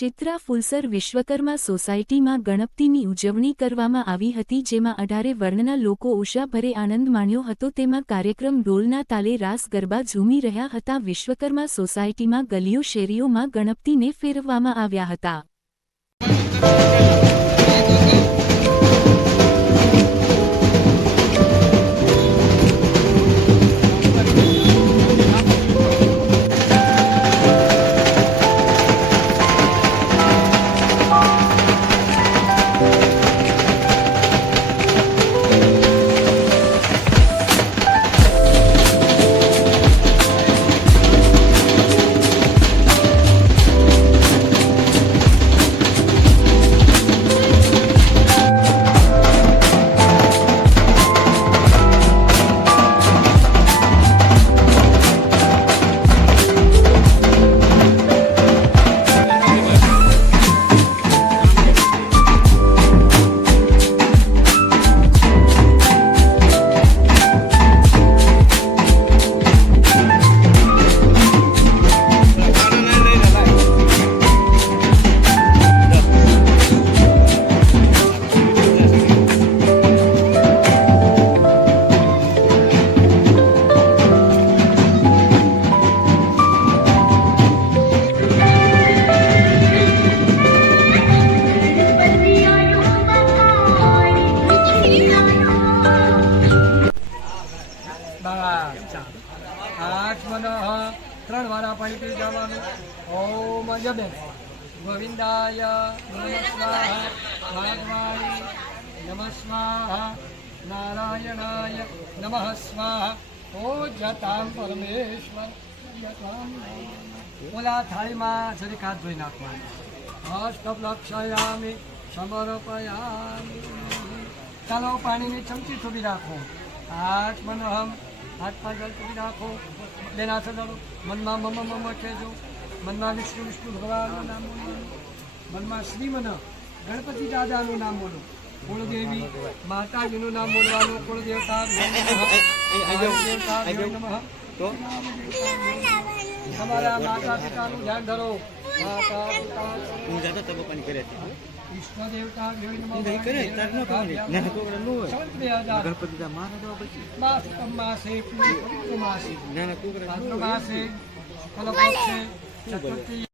ચિત્રા ફુલસર વિશ્વકર્મા સોસાયટીમાં ગણપતિની ઉજવણી કરવામાં આવી હતી, જેમાં 18 વર્ણના લોકો ઉત્સાહભરે આનંદ માણ્યો હતો। તેમાં કાર્યક્રમ ઢોલના તાલે રાસ ગરબા ઝૂમી રહ્યા હતા। વિશ્વકર્મા સોસાયટીમાં ગલીઓ શેરીઓમાં ગણપતિને ફેરવવામાં આવ્યા હતા। त्रण वारा पाणी पी जवानुं। ओम जपे गोविंदाय नमः स्वाहा, भागवाणी नमः स्वाहा, नारायणाय नमः स्वाहा। ओ जतां परमेश्वर ओला थाळी में जरीक हाथ धोई नाखवाना। हस्तलक्षयामि समर्पयामि। चालो पाणी चमची थोड़ी राखो। हाथ मनोहम हाथ पर जल थोड़ी राखो। लेना सदरो मन में मम मम कहो। मन में विष्णु विष्णु भगवान नाम बोलो। मन में श्रीमन गणपति दादा नाम बोलो। कुलदेवी माताजी नाम बोलवानो। कुलदेवता नमः। हमारा माता पिता ध्यान धरो। माता पिता ઈષ્ટ દેવતા ગણપતિ